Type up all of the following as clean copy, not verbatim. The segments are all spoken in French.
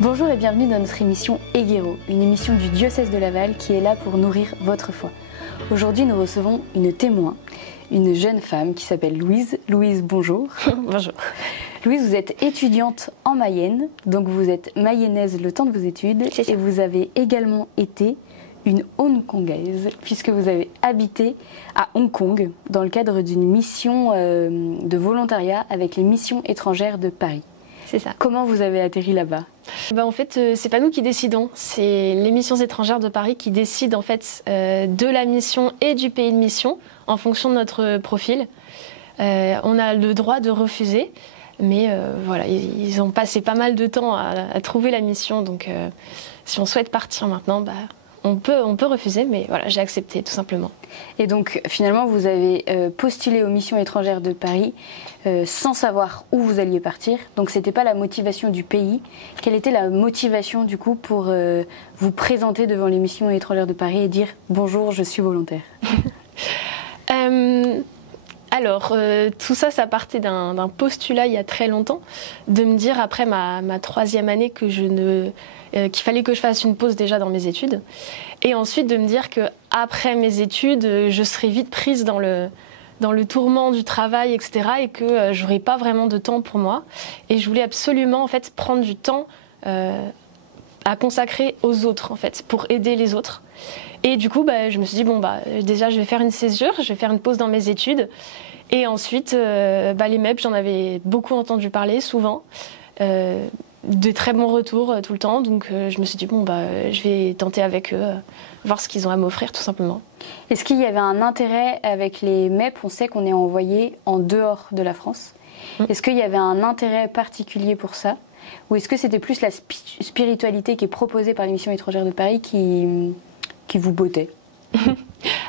Bonjour et bienvenue dans notre émission Eguero, une émission du diocèse de Laval qui est là pour nourrir votre foi. Aujourd'hui, nous recevons une témoin, une jeune femme qui s'appelle Louise. Louise, bonjour. Bonjour. Louise, vous êtes étudiante en Mayenne, donc vous êtes mayonnaise le temps de vos études et vous avez également été une hongkongaise puisque vous avez habité à Hong Kong dans le cadre d'une mission de volontariat avec les missions étrangères de Paris. C'est ça. Comment vous avez atterri là-bas ? En fait, c'est pas nous qui décidons, c'est les missions étrangères de Paris qui décident en fait de la mission et du pays de mission en fonction de notre profil. On a le droit de refuser, mais voilà, ils ont passé pas mal de temps à trouver la mission, donc si on souhaite partir maintenant, on peut refuser, mais voilà, j'ai accepté tout simplement. Et donc finalement, vous avez postulé aux missions étrangères de Paris sans savoir où vous alliez partir. Donc c'était pas la motivation du pays. Quelle était la motivation du coup pour vous présenter devant les missions étrangères de Paris et dire bonjour, je suis volontaire? Alors, tout ça, ça partait d'un postulat il y a très longtemps, de me dire après ma troisième année que qu'il fallait que je fasse une pause déjà dans mes études, et ensuite de me dire que après mes études, je serais vite prise dans le tourment du travail, etc., et que j'aurais pas vraiment de temps pour moi. Et je voulais absolument en fait prendre du temps à consacrer aux autres en fait, pour aider les autres. Et du coup, je me suis dit déjà je vais faire une césure, je vais faire une pause dans mes études. Et ensuite, les MEP, j'en avais beaucoup entendu parler, souvent. De très bons retours tout le temps. Donc je me suis dit, je vais tenter avec eux, voir ce qu'ils ont à m'offrir tout simplement. Est-ce qu'il y avait un intérêt avec les MEP? On sait qu'on est envoyé en dehors de la France. Est-ce qu'il y avait un intérêt particulier pour ça? Ou est-ce que c'était plus la spiritualité qui est proposée par les missions étrangères de Paris qui vous bottait?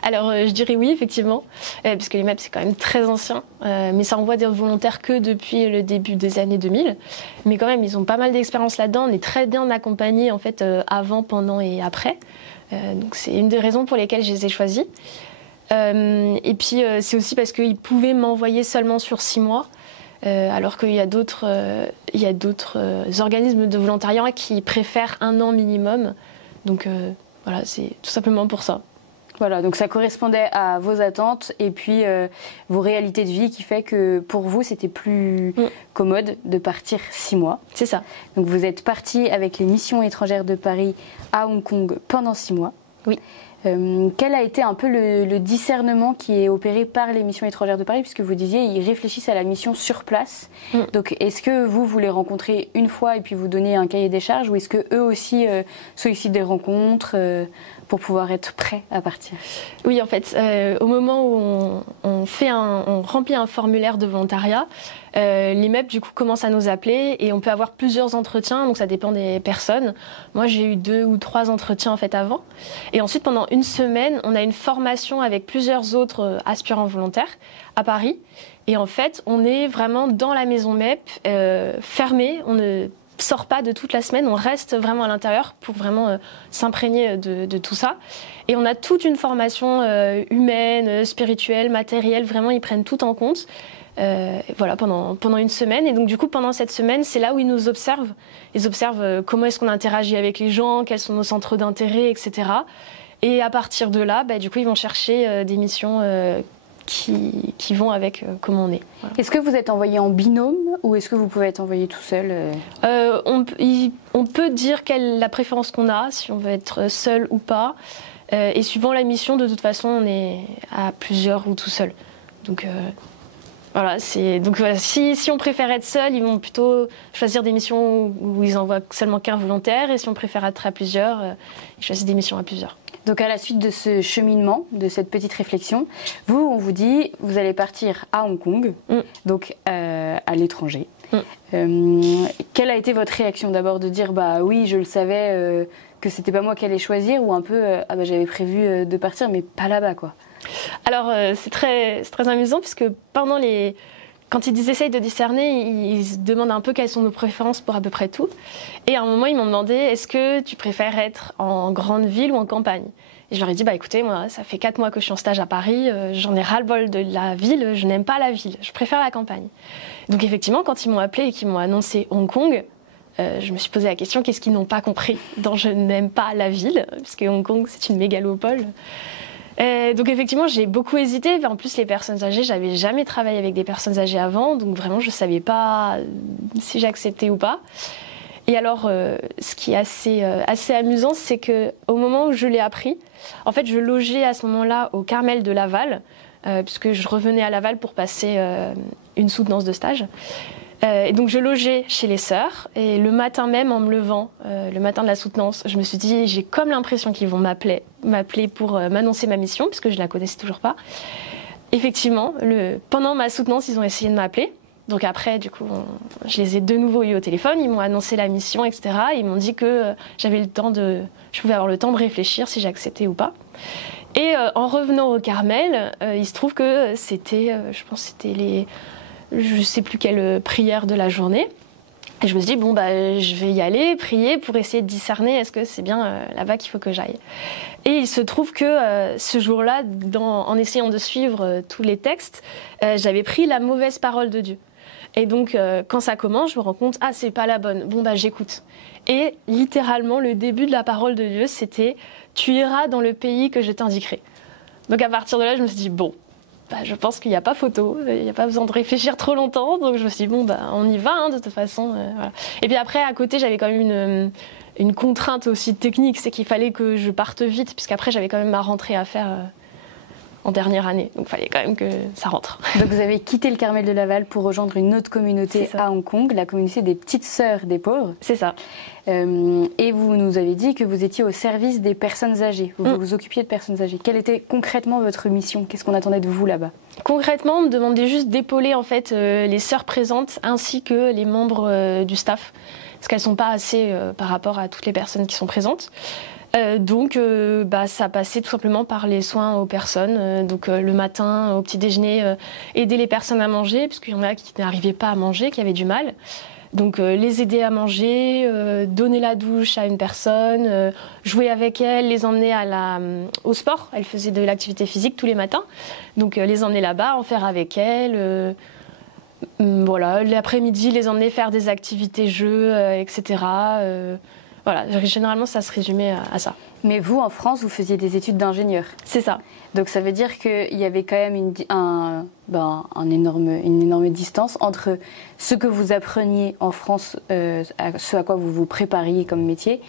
Alors je dirais oui, effectivement, puisque les MEP c'est quand même très ancien, mais ça envoie des volontaires que depuis le début des années 2000. Mais quand même, ils ont pas mal d'expérience là-dedans, on est très bien accompagnés en fait avant, pendant et après. Donc c'est une des raisons pour lesquelles je les ai choisis. Et puis c'est aussi parce qu'ils pouvaient m'envoyer seulement sur 6 mois. Alors qu'il y a d'autres organismes de volontariat qui préfèrent 1 an minimum. Donc voilà, c'est tout simplement pour ça. Voilà, donc ça correspondait à vos attentes et puis vos réalités de vie qui fait que pour vous c'était plus commode de partir 6 mois. C'est ça. Donc vous êtes parti avec les missions étrangères de Paris à Hong Kong pendant 6 mois. Oui. Quel a été un peu le discernement qui est opéré par les missions étrangères de Paris, puisque vous disiez ils réfléchissent à la mission sur place. Donc est-ce que vous les rencontrez une fois et puis vous donnez un cahier des charges, ou est-ce que eux aussi sollicitent des rencontres pour pouvoir être prêts à partir? Oui, en fait, au moment où on remplit un formulaire de volontariat, les MEP du coup commencent à nous appeler et on peut avoir plusieurs entretiens, donc ça dépend des personnes. Moi j'ai eu 2 ou 3 entretiens en fait avant, et ensuite pendant 1 semaine on a une formation avec plusieurs autres aspirants volontaires à Paris, et en fait on est vraiment dans la maison MEP, fermé, on ne sort pas de toute la semaine, on reste vraiment à l'intérieur pour vraiment s'imprégner de tout ça. Et on a toute une formation humaine, spirituelle, matérielle, vraiment ils prennent tout en compte. Voilà, pendant 1 semaine. Et donc du coup pendant cette semaine, c'est là où ils nous observent. Ils observent comment est-ce qu'on interagit avec les gens, quels sont nos centres d'intérêt, etc. Et à partir de là, du coup ils vont chercher des missions qui vont avec comment on est. Voilà. Est-ce que vous êtes envoyé en binôme ou est-ce que vous pouvez être envoyé tout seul? On peut dire quelle la préférence qu'on a, si on veut être seul ou pas. Et suivant la mission, de toute façon, on est à plusieurs ou tout seul. Donc voilà, si on préfère être seul, ils vont plutôt choisir des missions où ils envoient seulement qu'un volontaire. Et si on préfère être à plusieurs, ils choisissent des missions à plusieurs. Donc à la suite de ce cheminement, de cette petite réflexion, on vous dit, vous allez partir à Hong Kong, donc à l'étranger. Quelle a été votre réaction d'abord, de dire oui, je le savais que c'était pas moi qui allais choisir, ou un peu j'avais prévu de partir mais pas là-bas quoi? Alors c'est très amusant puisque quand ils essayent de discerner, ils demandent un peu quelles sont nos préférences pour à peu près tout. Et à un moment, ils m'ont demandé, est-ce que tu préfères être en grande ville ou en campagne? Et je leur ai dit, écoutez, moi, ça fait 4 mois que je suis en stage à Paris, j'en ai ras-le-bol de la ville, je n'aime pas la ville, je préfère la campagne. Donc effectivement, quand ils m'ont appelé et qu'ils m'ont annoncé Hong Kong, je me suis posé la question, qu'est-ce qu'ils n'ont pas compris dont je n'aime pas la ville, puisque Hong Kong, c'est une mégalopole. Donc effectivement, j'ai beaucoup hésité. En plus, les personnes âgées, j'avais jamais travaillé avec des personnes âgées avant, donc vraiment, je savais pas si j'acceptais ou pas. Et alors, ce qui est assez amusant, c'est que au moment où je l'ai appris, en fait, je logeais à ce moment-là au Carmel de Laval, puisque je revenais à Laval pour passer une soutenance de stage. Et donc je logeais chez les sœurs, et le matin même, en me levant, le matin de la soutenance, je me suis dit, j'ai comme l'impression qu'ils vont m'appeler pour m'annoncer ma mission, puisque je ne la connaissais toujours pas. Effectivement, pendant ma soutenance, ils ont essayé de m'appeler. Donc après, du coup, je les ai de nouveau eu au téléphone, ils m'ont annoncé la mission, etc. Ils m'ont dit que je pouvais avoir le temps de réfléchir si j'acceptais ou pas. Et en revenant au Carmel, il se trouve que c'était, je pense que c'était je sais plus quelle prière de la journée. Et je me suis dit, je vais y aller, prier pour essayer de discerner est-ce que c'est bien là-bas qu'il faut que j'aille. Et il se trouve que ce jour-là, en essayant de suivre tous les textes, j'avais pris la mauvaise parole de Dieu. Et donc, quand ça commence, je me rends compte, c'est pas la bonne. J'écoute. Et littéralement, le début de la parole de Dieu, c'était « Tu iras dans le pays que je t'indiquerai ». Donc à partir de là, je me suis dit, je pense qu'il n'y a pas photo, il n'y a pas besoin de réfléchir trop longtemps. Donc je me suis dit, on y va, de toute façon. Voilà. Et puis après, à côté, j'avais quand même une contrainte aussi technique, c'est qu'il fallait que je parte vite, puisqu'après, j'avais quand même ma rentrée à faire en dernière année. Donc il fallait quand même que ça rentre. Donc vous avez quitté le Carmel de Laval pour rejoindre une autre communauté à Hong Kong, la communauté des petites sœurs des pauvres. C'est ça. Et vous nous avez dit que vous étiez au service des personnes âgées. Vous vous occupiez de personnes âgées. Quelle était concrètement votre mission? Qu'est-ce qu'on attendait de vous là-bas? Concrètement, on me demandait juste d'épauler en fait les sœurs présentes ainsi que les membres du staff, parce qu'elles sont pas assez par rapport à toutes les personnes qui sont présentes. Donc, ça passait tout simplement par les soins aux personnes. Donc, le matin, au petit déjeuner, aider les personnes à manger, parce qu'il y en a qui n'arrivaient pas à manger, qui avaient du mal. Donc, les aider à manger, donner la douche à une personne, jouer avec elle, les emmener au sport. Elle faisait de l'activité physique tous les matins. Donc, les emmener là-bas, en faire avec elle. Voilà, l'après-midi, les emmener faire des activités jeux, etc. Voilà, généralement, ça se résumait à ça. Mais vous, en France, vous faisiez des études d'ingénieur. C'est ça. Donc ça veut dire qu'il y avait quand même une énorme distance entre ce que vous appreniez en France, ce à quoi vous vous prépariez comme métier,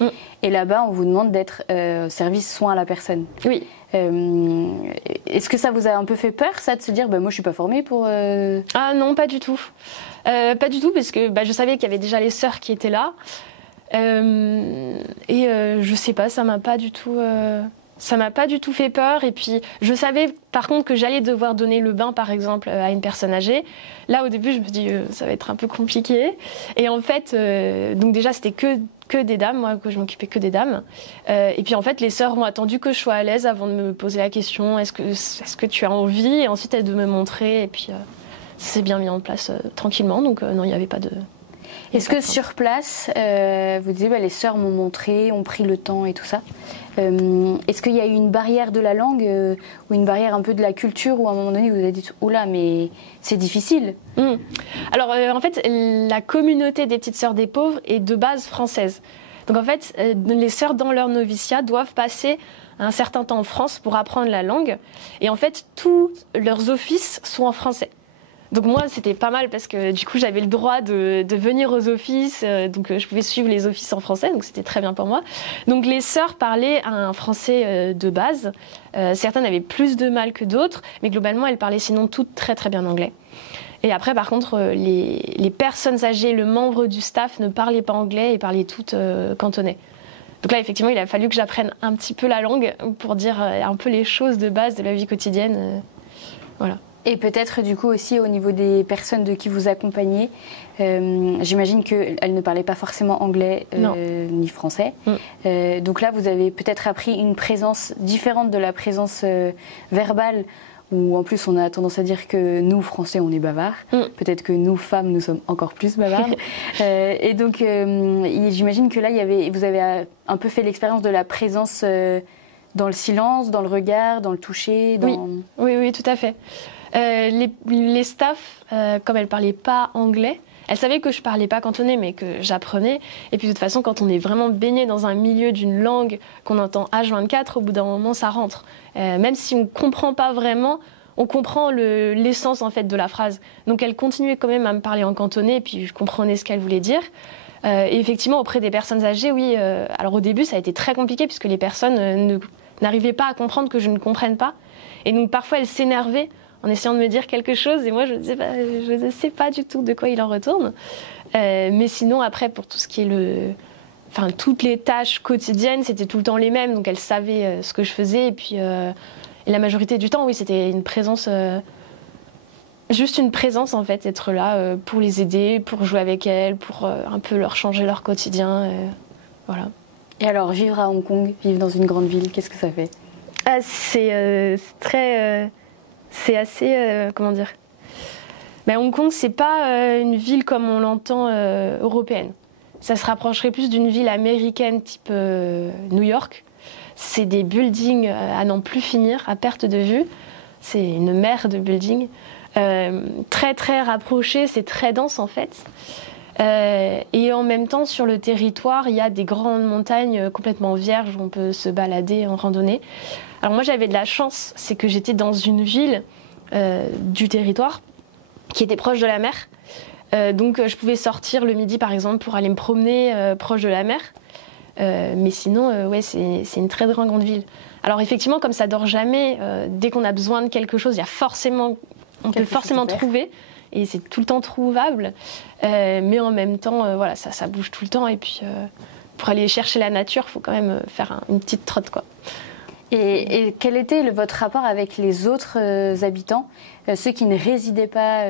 et là-bas, on vous demande d'être service soins à la personne. Oui. Est-ce que ça vous a un peu fait peur, ça, de se dire, moi, je suis pas formée pour... Ah non, pas du tout. Pas du tout, parce que je savais qu'il y avait déjà les sœurs qui étaient là. Je sais pas, ça m'a pas du tout fait peur. Et puis je savais par contre que j'allais devoir donner le bain par exemple à une personne âgée. Là au début je me suis dit ça va être un peu compliqué. Et en fait donc déjà c'était que des dames, moi que je m'occupais que des dames. Et puis en fait les sœurs ont attendu que je sois à l'aise avant de me poser la question est-ce que tu as envie, et ensuite elles de me montrer, et puis ça s'est bien mis en place tranquillement. Donc non, il n'y avait pas de... Est-ce que sur place, vous disiez, les sœurs m'ont montré, ont pris le temps et tout ça. Est-ce qu'il y a eu une barrière de la langue ou une barrière un peu de la culture où à un moment donné vous avez dit « Oula, mais c'est difficile ». Alors en fait, la communauté des petites sœurs des pauvres est de base française. Donc en fait, les sœurs dans leur noviciat doivent passer un certain temps en France pour apprendre la langue. Et en fait, tous leurs offices sont en français. Donc moi, c'était pas mal parce que du coup, j'avais le droit de venir aux offices, donc je pouvais suivre les offices en français, donc c'était très bien pour moi. Donc les sœurs parlaient un français de base. Certaines avaient plus de mal que d'autres, mais globalement, elles parlaient sinon toutes très très bien anglais. Et après, par contre, les personnes âgées, le membre du staff ne parlaient pas anglais et parlaient toutes cantonais. Donc là, effectivement, il a fallu que j'apprenne un petit peu la langue pour dire un peu les choses de base de la vie quotidienne. Voilà. Et peut-être du coup aussi au niveau des personnes de qui vous accompagnez, j'imagine qu'elles ne parlaient pas forcément anglais ni français. Donc là, vous avez peut-être appris une présence différente de la présence verbale, où en plus on a tendance à dire que nous, Français, on est bavards. Peut-être que nous, femmes, nous sommes encore plus bavardes. Et donc j'imagine que là, vous avez un peu fait l'expérience de la présence dans le silence, dans le regard, dans le toucher. Oui, tout à fait. Les staffs, comme elles ne parlaient pas anglais, Elle savait que je parlais pas cantonais, mais que j'apprenais. Et puis de toute façon, quand on est vraiment baigné dans un milieu d'une langue qu'on entend H24, au bout d'un moment, ça rentre. Même si on comprend pas vraiment, on comprend l'essence en fait de la phrase. Donc elle continuait quand même à me parler en cantonais, et puis je comprenais ce qu'elle voulait dire. Et effectivement, auprès des personnes âgées, oui. Alors au début, ça a été très compliqué puisque les personnes n'arrivaient pas à comprendre que je ne comprenne pas. Et donc parfois, elles s'énervaient en essayant de me dire quelque chose, et moi je ne sais pas du tout de quoi il en retourne. Mais sinon, après, pour tout ce qui est toutes les tâches quotidiennes, c'était tout le temps les mêmes, donc elles savaient ce que je faisais, et puis et la majorité du temps, oui, c'était une présence, juste une présence en fait, être là pour les aider, pour jouer avec elles, pour un peu leur changer leur quotidien, voilà. Et alors, vivre à Hong Kong, vivre dans une grande ville, qu'est-ce que ça fait? C'est très... c'est assez... comment dire, ben, Hong Kong, c'est pas une ville comme on l'entend européenne. Ça se rapprocherait plus d'une ville américaine type New York. C'est des buildings à n'en plus finir, à perte de vue. C'est une mer de buildings. Très très rapprochés, c'est très dense en fait. Et en même temps, sur le territoire, il y a des grandes montagnes complètement vierges où on peut se balader en randonnée. Alors moi, j'avais de la chance, c'est que j'étais dans une ville du territoire qui était proche de la mer. Donc je pouvais sortir le midi, par exemple, pour aller me promener proche de la mer. Mais sinon, ouais, c'est une très grande ville. Alors effectivement, comme ça dort jamais, dès qu'on a besoin de quelque chose, on peut forcément trouver. Et c'est tout le temps trouvable, mais en même temps, voilà, ça bouge tout le temps. Et puis, pour aller chercher la nature, il faut quand même faire une petite trotte, quoi. Et quel était votre rapport avec les autres habitants, ceux qui ne résidaient pas,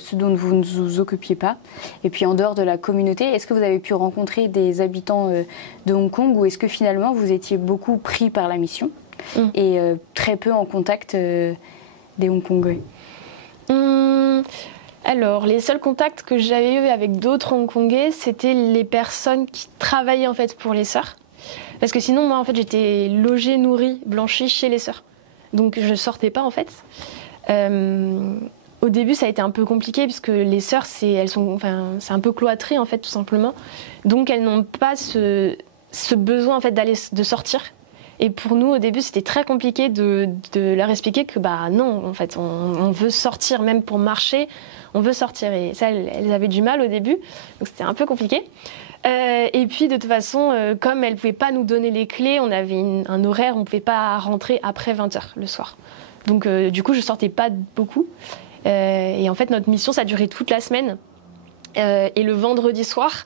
ceux dont vous ne vous occupiez pas, et puis en dehors de la communauté, est-ce que vous avez pu rencontrer des habitants de Hong Kong, ou est-ce que finalement vous étiez beaucoup pris par la mission et très peu en contact des Hongkongais? Alors, les seuls contacts que j'avais eus avec d'autres Hongkongais, c'était les personnes qui travaillaient en fait pour les sœurs. Parce que sinon, moi, en fait, j'étais logée, nourrie, blanchie chez les sœurs. Donc, je sortais pas, en fait. Au début, ça a été un peu compliqué, puisque les sœurs, c'est un peu cloîtré, en fait, tout simplement. Donc, elles n'ont pas ce besoin, en fait, de sortir. Et pour nous, au début, c'était très compliqué de leur expliquer que, bah non, en fait, on veut sortir, même pour marcher, on veut sortir. Et ça, elles avaient du mal au début, donc c'était un peu compliqué. Et puis, de toute façon, comme elles ne pouvaient pas nous donner les clés, on avait un horaire, on ne pouvait pas rentrer après 20h le soir. Donc, du coup, je ne sortais pas beaucoup. Et en fait, notre mission, ça durait toute la semaine. Et le vendredi soir,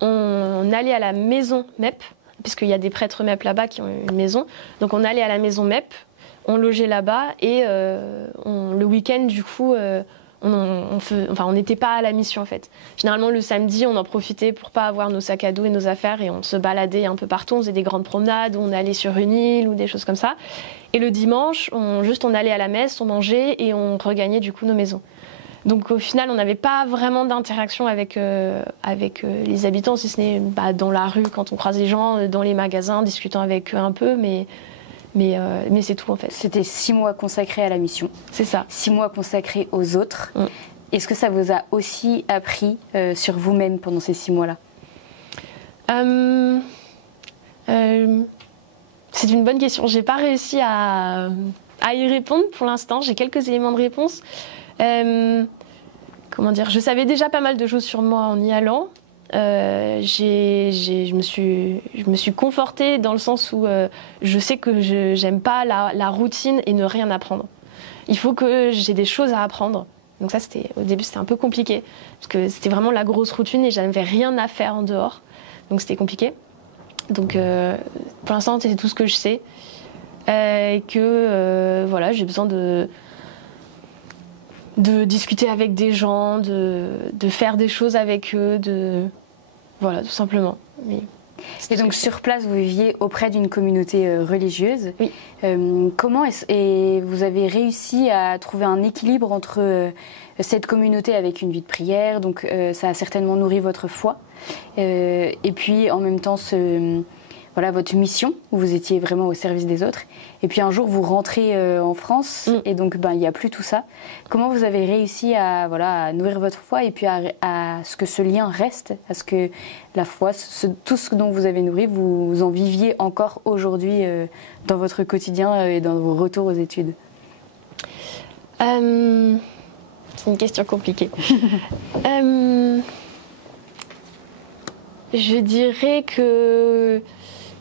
on allait à la maison MEP, puisqu'il y a des prêtres MEP là-bas qui ont une maison. Donc on allait à la maison MEP, on logeait là-bas, et le week-end, du coup, on n'était pas à la mission en fait. Généralement le samedi, on en profitait pour pas avoir nos sacs à dos et nos affaires, et on se baladait un peu partout, on faisait des grandes promenades, on allait sur une île ou des choses comme ça. Et le dimanche, on allait à la messe, on mangeait et on regagnait du coup nos maisons. Donc au final, on n'avait pas vraiment d'interaction avec les habitants, si ce n'est dans la rue, quand on croise les gens, dans les magasins, discutant avec eux un peu, mais c'est tout en fait. C'était 6 mois consacrés à la mission. C'est ça. 6 mois consacrés aux autres. Est-ce que ça vous a aussi appris sur vous-même pendant ces 6 mois-là? C'est une bonne question. J'ai pas réussi à y répondre pour l'instant. J'ai quelques éléments de réponse. Comment dire, je savais déjà pas mal de choses sur moi en y allant. Je me suis confortée dans le sens où je sais que j'aime pas la routine et ne rien apprendre. Il faut que j'ai des choses à apprendre. Donc ça, au début, c'était un peu compliqué parce que c'était vraiment la grosse routine et j'avais rien à faire en dehors. Donc c'était compliqué. Donc pour l'instant, c'est tout ce que je sais. Et que voilà, j'ai besoin de discuter avec des gens, de faire des choses avec eux, voilà, tout simplement. Oui. Et donc sur place, vous viviez auprès d'une communauté religieuse. Oui. Comment vous avez réussi à trouver un équilibre entre cette communauté avec une vie de prière, donc ça a certainement nourri votre foi, et puis en même temps voilà, votre mission, où vous étiez vraiment au service des autres. Et puis un jour, vous rentrez en France et donc il n'y a plus tout ça. Comment vous avez réussi à nourrir votre foi et puis à ce que ce lien reste, à ce que la foi, tout ce dont vous avez nourri, vous en viviez encore aujourd'hui dans votre quotidien et dans vos retours aux études? C'est une question compliquée. Je dirais que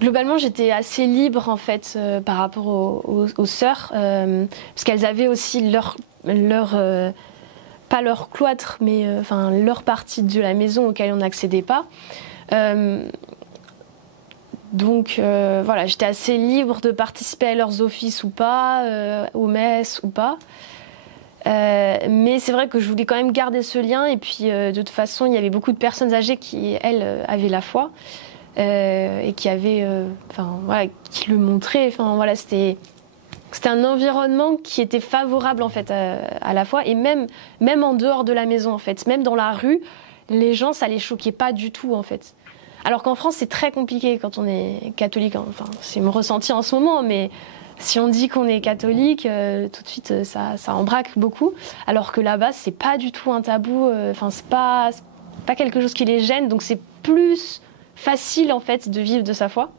globalement j'étais assez libre en fait par rapport aux sœurs parce qu'elles avaient aussi pas leur cloître mais leur partie de la maison auquel on n'accédait pas. Donc voilà, j'étais assez libre de participer à leurs offices ou pas, aux messes ou pas. Mais c'est vrai que je voulais quand même garder ce lien et puis de toute façon il y avait beaucoup de personnes âgées qui elles avaient la foi et qui avaient qui le montraient, c'était un environnement qui était favorable en fait à la foi et même en dehors de la maison en fait, même dans la rue les gens ça les choquait pas du tout en fait. Alors qu'en France c'est très compliqué quand on est catholique, c'est mon ressenti en ce moment, mais si on dit qu'on est catholique, tout de suite ça en braque beaucoup. Alors que là-bas, c'est pas du tout un tabou. C'est pas quelque chose qui les gêne. Donc c'est plus facile en fait de vivre de sa foi.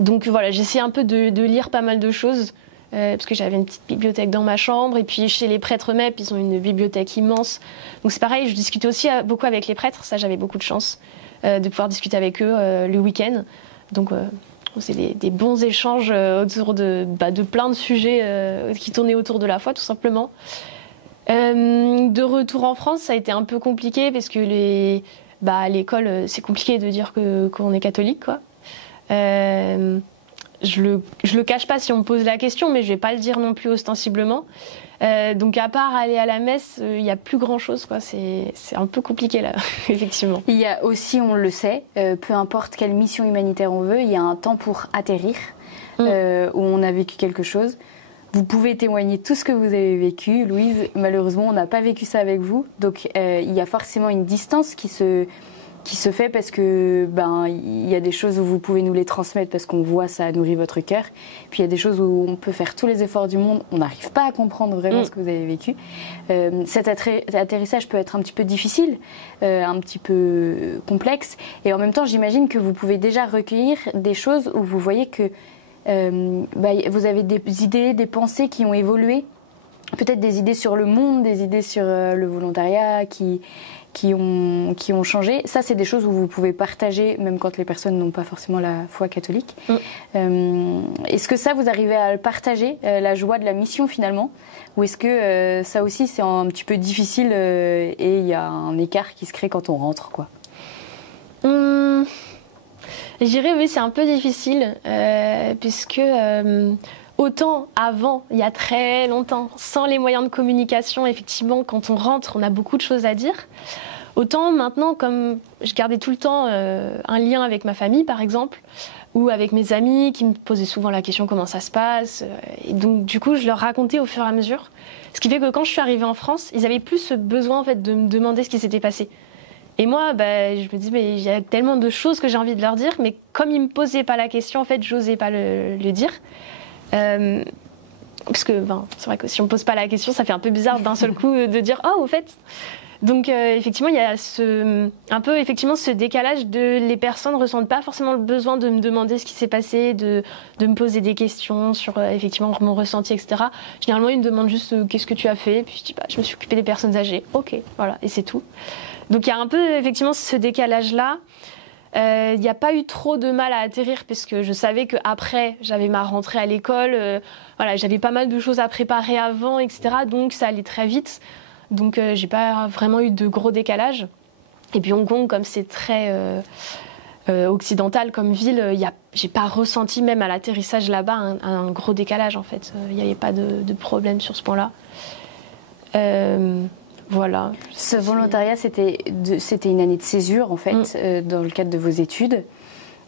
Donc voilà, j'essaie un peu de lire pas mal de choses parce que j'avais une petite bibliothèque dans ma chambre. Et puis chez les prêtres MEP, ils ont une bibliothèque immense. Donc c'est pareil, je discutais aussi beaucoup avec les prêtres. Ça, j'avais beaucoup de chance de pouvoir discuter avec eux le week-end. Donc c'est des bons échanges autour de plein de sujets qui tournaient autour de la foi, tout simplement. De retour en France, ça a été un peu compliqué parce que à l'école, c'est compliqué de dire qu'on est catholique, quoi. Je le cache pas si on me pose la question, mais je vais pas le dire non plus ostensiblement. Donc à part aller à la messe, il n'y a plus grand chose, quoi. C'est un peu compliqué là, effectivement. Il y a aussi, on le sait, peu importe quelle mission humanitaire on veut, il y a un temps pour atterrir, où on a vécu quelque chose. Vous pouvez témoigner tout ce que vous avez vécu, Louise. Malheureusement, on n'a pas vécu ça avec vous, donc il y a forcément une distance qui se fait parce que il y a des choses où vous pouvez nous les transmettre parce qu'on voit ça nourrit votre cœur. Puis il y a des choses où on peut faire tous les efforts du monde, on n'arrive pas à comprendre vraiment ce que vous avez vécu. Cet atterrissage peut être un petit peu difficile, un petit peu complexe. Et en même temps, j'imagine que vous pouvez déjà recueillir des choses où vous voyez que vous avez des idées, des pensées qui ont évolué. Peut-être des idées sur le monde, des idées sur le volontariat qui ont changé. Ça, c'est des choses où vous pouvez partager, même quand les personnes n'ont pas forcément la foi catholique. Est-ce que ça, vous arrivez à le partager, la joie de la mission finalement? Ou est-ce que ça aussi, c'est un petit peu difficile et il y a un écart qui se crée quand on rentre, quoi? Je dirais oui, c'est un peu difficile, puisque autant avant, il y a très longtemps, sans les moyens de communication, effectivement, quand on rentre, on a beaucoup de choses à dire. Autant maintenant, comme je gardais tout le temps un lien avec ma famille, par exemple, ou avec mes amis qui me posaient souvent la question comment ça se passe. Et donc, du coup, je leur racontais au fur et à mesure. Ce qui fait que quand je suis arrivée en France, ils avaient plus ce besoin en fait, de me demander ce qui s'était passé. Et moi, je me dis, mais il y a tellement de choses que j'ai envie de leur dire, mais comme ils ne me posaient pas la question, en fait, j'osais pas le dire. Parce que c'est vrai que si on ne pose pas la question, ça fait un peu bizarre d'un seul coup de dire « Oh, au fait !» Donc effectivement, il y a un peu effectivement ce décalage de les personnes ne ressentent pas forcément le besoin de me demander ce qui s'est passé, de me poser des questions sur effectivement mon ressenti, etc. Généralement, ils me demandent juste qu'est-ce que tu as fait, puis je dis je me suis occupée des personnes âgées. Ok, voilà, et c'est tout. Donc il y a un peu effectivement ce décalage-là. Il n'y a pas eu trop de mal à atterrir parce que je savais qu'après, j'avais ma rentrée à l'école. J'avais pas mal de choses à préparer avant, etc. Donc ça allait très vite. Donc j'ai pas vraiment eu de gros décalage. Et puis Hong Kong, comme c'est très occidental comme ville, j'ai pas ressenti même à l'atterrissage là-bas un gros décalage en fait. Il n'y avait pas de problème sur ce point-là. Voilà. Ce volontariat, c'était une année de césure, en fait, dans le cadre de vos études.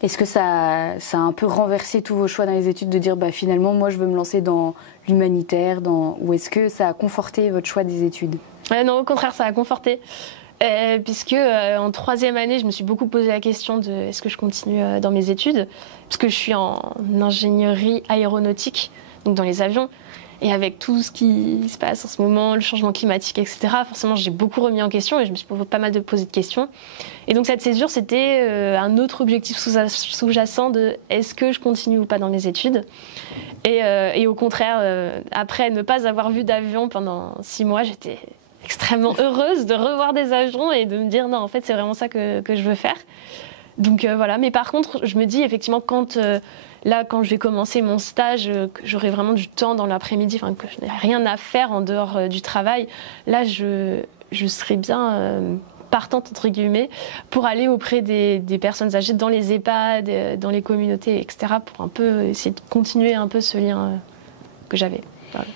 Est-ce que ça a un peu renversé tous vos choix dans les études de dire, finalement, moi, je veux me lancer dans l'humanitaire, ou est-ce que ça a conforté votre choix des études? Non, au contraire, ça a conforté. puisque en 3e année, je me suis beaucoup posé la question de est-ce que je continue dans mes études, parce que je suis en ingénierie aéronautique, donc dans les avions, et avec tout ce qui se passe en ce moment, le changement climatique, etc., forcément j'ai beaucoup remis en question et je me suis pas mal posé de questions. Et donc cette césure, c'était un autre objectif sous-jacent de est-ce que je continue ou pas dans mes études. Et au contraire, après ne pas avoir vu d'avion pendant 6 mois, j'étais extrêmement heureuse de revoir des avions et de me dire non, en fait c'est vraiment ça que je veux faire. Donc voilà, mais par contre je me dis effectivement quand je vais commencer mon stage, que j'aurai vraiment du temps dans l'après-midi, que je n'ai rien à faire en dehors du travail, là je serai bien partante entre guillemets pour aller auprès des personnes âgées dans les EHPAD, dans les communautés, etc. pour un peu essayer de continuer un peu ce lien que j'avais. Voilà.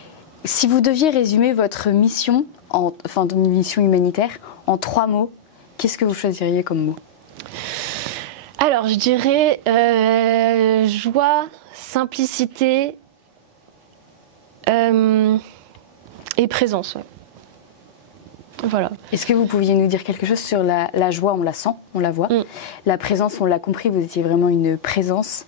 Si vous deviez résumer votre mission, une mission humanitaire, en 3 mots, qu'est-ce que vous choisiriez comme mot ? Alors, je dirais joie, simplicité et présence. Ouais. Voilà. Est-ce que vous pouviez nous dire quelque chose sur la joie? On la sent, on la voit. La présence, on l'a compris, vous étiez vraiment une présence.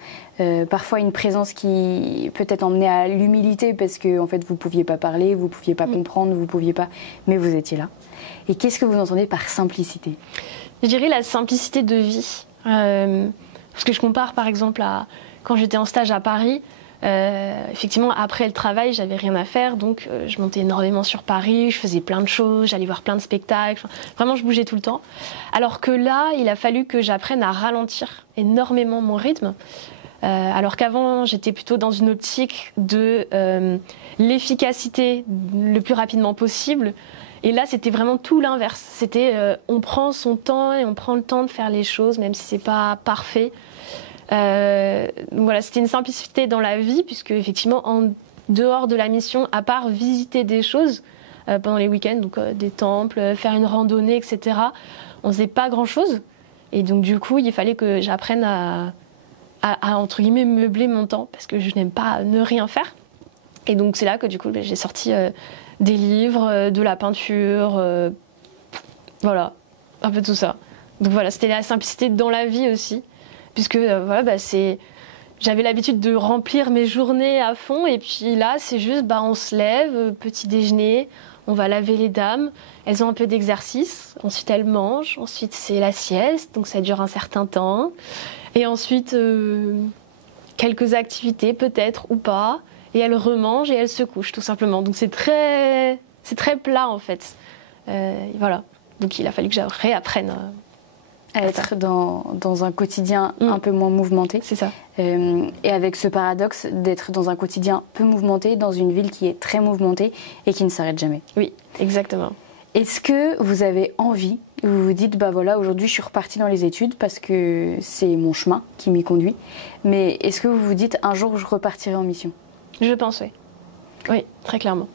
Parfois une présence qui peut-être emmenait à l'humilité parce que en fait, vous ne pouviez pas parler, vous ne pouviez pas comprendre, vous ne pouviez pas... Mais vous étiez là. Et qu'est-ce que vous entendez par simplicité? Je dirais la simplicité de vie. Parce que je compare par exemple à quand j'étais en stage à Paris. Effectivement, après le travail, j'avais rien à faire, donc je montais énormément sur Paris, je faisais plein de choses, j'allais voir plein de spectacles, vraiment je bougeais tout le temps. Alors que là, il a fallu que j'apprenne à ralentir énormément mon rythme. Alors qu'avant, j'étais plutôt dans une optique de l'efficacité le plus rapidement possible. Et là, c'était vraiment tout l'inverse. C'était on prend son temps et on prend le temps de faire les choses, même si c'est pas parfait. Donc voilà, c'était une simplicité dans la vie, puisque effectivement, en dehors de la mission, à part visiter des choses pendant les week-ends, donc des temples, faire une randonnée, etc., on faisait pas grand-chose. Et donc du coup, il fallait que j'apprenne à entre guillemets meubler mon temps, parce que je n'aime pas ne rien faire. Et donc c'est là que du coup, j'ai sorti des livres, de la peinture, voilà, un peu tout ça. Donc voilà, c'était la simplicité dans la vie aussi. Puisque j'avais l'habitude de remplir mes journées à fond, et puis là c'est juste on se lève, petit déjeuner, on va laver les dames, elles ont un peu d'exercice, ensuite elles mangent, ensuite c'est la sieste, donc ça dure un certain temps, et ensuite quelques activités peut-être ou pas, et elles remangent et elles se couchent tout simplement. Donc c'est très plat en fait. Voilà, donc il a fallu que je réapprenne à être dans un quotidien un peu moins mouvementé. C'est ça. Et avec ce paradoxe d'être dans un quotidien peu mouvementé, dans une ville qui est très mouvementée et qui ne s'arrête jamais. Oui, exactement. Est-ce que vous avez envie, vous vous dites, voilà, aujourd'hui je suis repartie dans les études parce que c'est mon chemin qui m'y conduit, mais est-ce que vous vous dites, un jour je repartirai en mission? Je pense, oui. Oui, très clairement.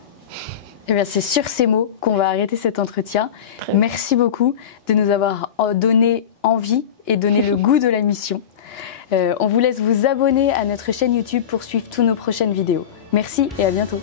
Eh bien, c'est sur ces mots qu'on va arrêter cet entretien. Merci beaucoup de nous avoir donné envie et donné le goût de la mission. On vous laisse vous abonner à notre chaîne YouTube pour suivre toutes nos prochaines vidéos. Merci et à bientôt.